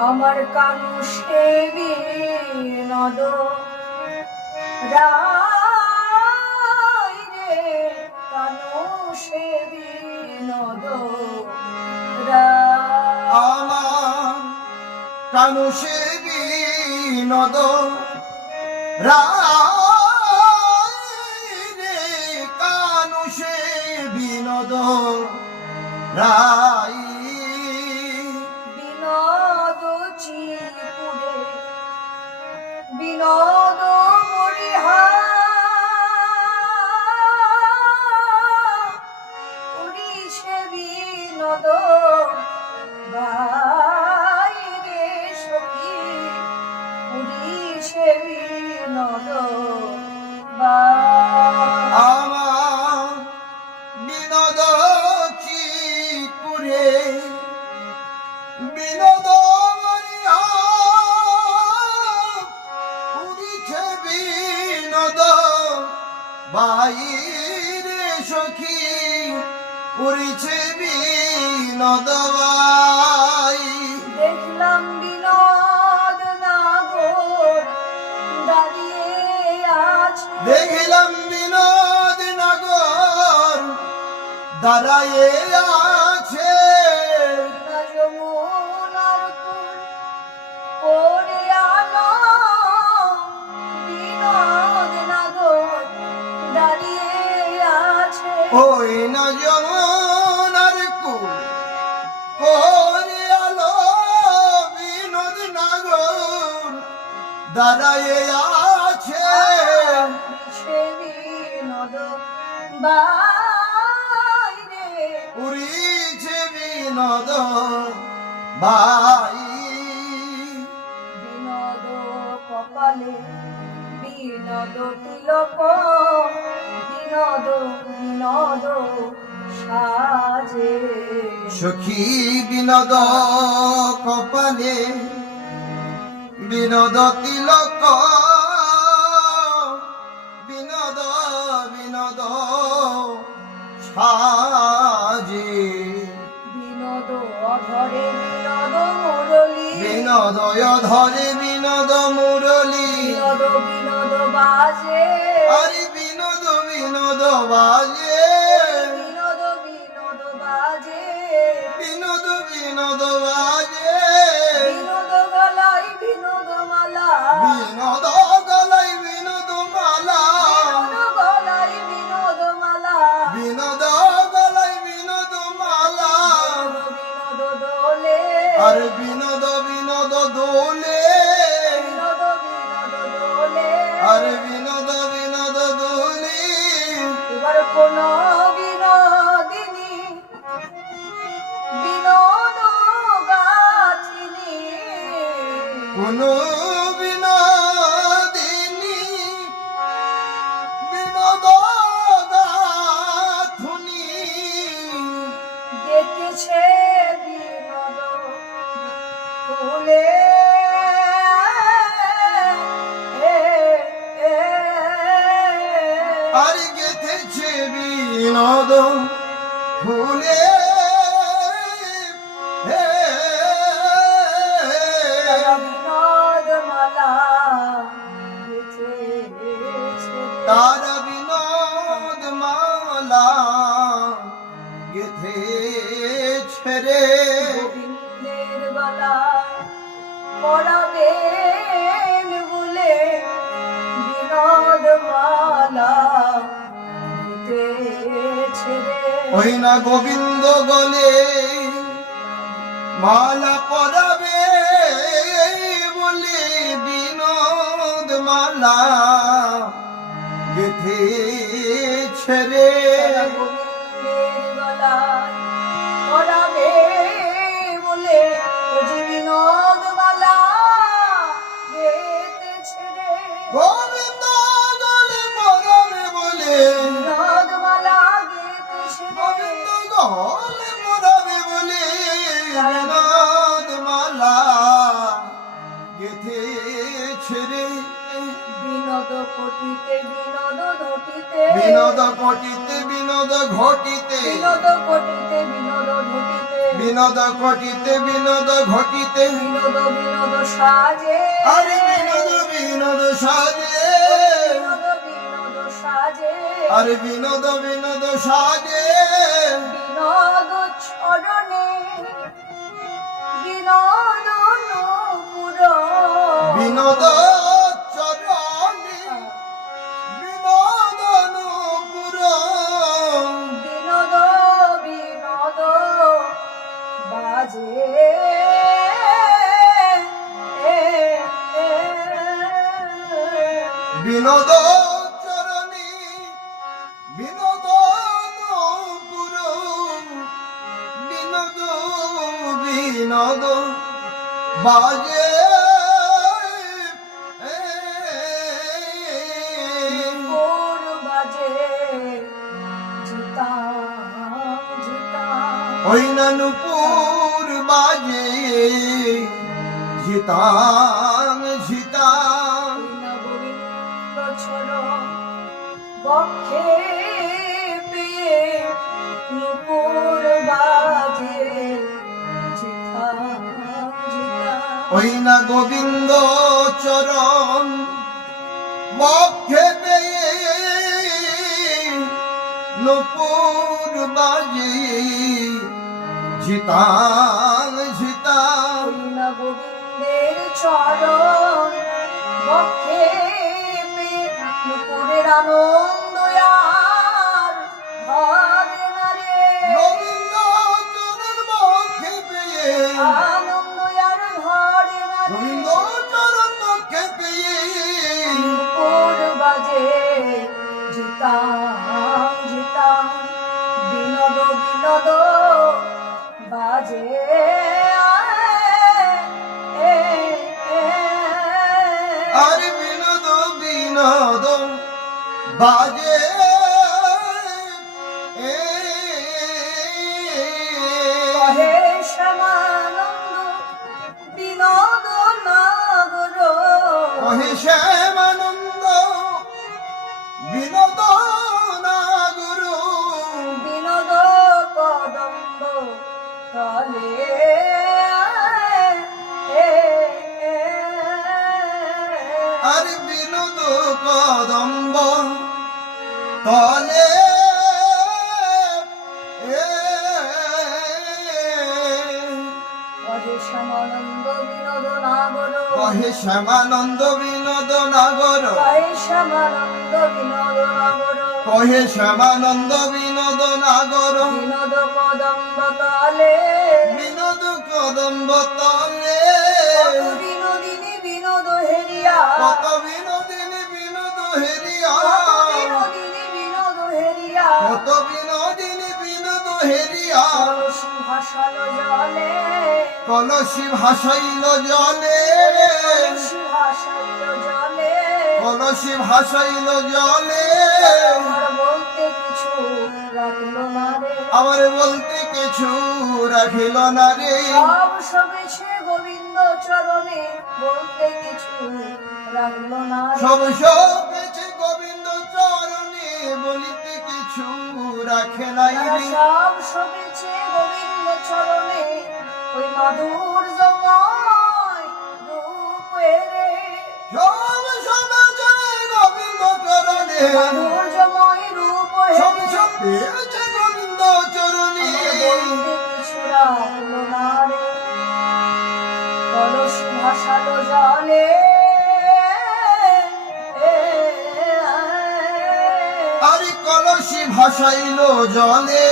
আমার কানু সে বিনোদ রায় রে, কানু সে বিনোদ রায়। আমার কানু সে বিনোদ রায় রে, কানু সে বিনোদ রায়। বিনোদ চিপুরে বিনোদ মরিহা উড়িছে বিনোদ ভাই রে সখী, উড়িছে বিনোদ ভাই। আমার বিনোদ চিপুরে বিনোদ মরিয়া উড়িছে বিনোদ বাইরে সখী, উড়িছে বিনোদ বাই। দেখলাম বিনোদ নাগর দাঁড়িয়ে আছে, দেখিলাম বিনোদ নগর দাঁড়ায়ে আছে, না যমুনার কূল পড়ে আলো, বিনোদ নাগর দাঁড়িয়ে আছে। ওই না যমুনার কূল করে আলো, বিনোদ নগর দাঁড়ায়ে আছে, সে বিনোদ বাইরে, উড়িছে বিনোদ ভাই। বিনোদ কপালে বিনোদ তিলক, বিনোদ বিনোদ সাজে। সখী বিনোদ কপালে বিনোদ তিলক, বিনোদ বিনোদ সাজে। বিনোদ অধরে বিনোদ মুরলী, বিনোদ ধরে বিনোদ মুরলী, বিনোদ বিনোদ বাজে, আরে বিনোদ বিনোদ বাজে, বিনোদ বিনোদ বাজে। বিনোদ বিনোদ বাজে, বিনোদ গলায় বিনোদ মালা, বিনোদ গলাই বিনোদ মালা, বিনোদ গলায় বিনোদ মালা, বিনোদ গলাই বিনোদ মালা, বিনোদ দোলে, আর বিনোদ বিনোদ দোলে, বিনোদ বিনোদ দোলে। আর বিনোদ বিনোদ দোলে। এবার কোন বিনোদিনী বিনোদ গাছিনি, কোন বিনোদিনী বিনোদ গাথুনি, দেখেছে বিনোদ ফুলে, আর গেথেছে বিনোদ ফুলে। বিনোদ মালা গেথেছে, তার বিনোদ মালা গেথেছে রে, গোবিন্দের গলায় পরাবেন বলে বিনোদ মালা গেথেছে রে। ওই না গোবিন্দ গলে মালা পরাবে বলে বিনোদ মালা গেথেছে রে, গোবিন্দের গলায় পরাবে বলে ও যে বিনোদ মালা গেথেছে রে। গোবিন্দ গলে পরাবে বলে, বিনোদ মালা গেথেছে রে। গোবিন্দ গলে পরাবে বলে বিনোদ মালা গেথেছে রে। বিনোদ কোটিতে বিনোদ ঘটিতে বিনোদ কোটিতে বিনোদ ঘটিতে বিনোদ কোটিতে বিনোদ ঘটিতে বিনোদ কোটিতে বিনোদ ঘটিতে বিনোদ বিনোদ সাজে আরে বিনোদ বিনোদ সাজে বিনোদ বিনোদ সাজে আরে বিনোদ বিনোদ সাজে বিনোদ ছড়নে বিনোদ নূপুর বিনোদ চরণে বিনোদ নূপুর বিনোদ বিনোদ বাজে বিনোদ চরণে বিনোদ নূপুর বিনোদ বিনোদ বাজে নূপুর বাজে জিতা জিতা ওই নূপুর বাজে ঝিতাং ঝিতাং গোবিন্দ ছড় বক্ষে পেয়ে নূপুর বাজে জিতা জিতা ওই না গোবিন্দ চরণ বক্ষে পেয়ে নূপুর বাজে ঝিতাং ঝিতাং না গোবিন্দের চরণ বক্ষে পেয়ে নূপুরের আনন্দ আর ধরে না রে গোবিন্দ চরণ বক্ষে পেয়ে আনন্দ আর ধরে না রে গোবিন্দ চরণ বক্ষে পেয়ে নূপুর বাজে জিতা জিতা বিনোদ বিনোদ বাজে আর বিনোদ বিনোদ বাজে কহে শ্যামানন্দ বিনোদ নাগর কহে শ্যামানন্দ বিনোদ নাগুরু বিনোদ কদম্ব তলে আর বিনোদ কদম্ব তলে কহে শ্যামানন্দ বিনোদ নাগর কহে শ্যামানন্দ বিনোদ নাগর কহে শ্যামানন্দ বিনোদ নাগর কহে শ্যামানন্দ বিনোদ নাগর বিনোদ কদম্ব তলে বিনোদ কদম্ব তলে কত বিনোদিনী বিনোদ হেরিয়া কত বিনোদিনী বিনোদ হেরিয়া বিনোদিনী বিনোদ হেরিয়া কত বিনোদিনী বিনোদ হেরিয়া কলসি ভাসাল জলে কলসি ভাসাইল জলে কলসি ভাসাইল জলে কলসি ভাসাইল জলে আমার বলতে কিছু রাখলো না রে আমার বলতে কিছু রাখিল না রে সব সবেছে গোবিন্দ চরণে বলতে কিছু রাখলো না রে সব সবেছে গোবিন্দ চরণে বলিতে কিছু রাখে নাই তারা রে। সব সবেছে গোবিন্দ চরণে ওই মাধুর্যময় রূপেরে সব সবেছে গোবিন্দ চরণে মাধুর্যময় রূপ সব হেরে সবেছে গোবিন্দ চরণে আমার বলতে কিছু রাখলো না রে কলসি ভাসালো জলে আরে কলসি ভাসাইল জলে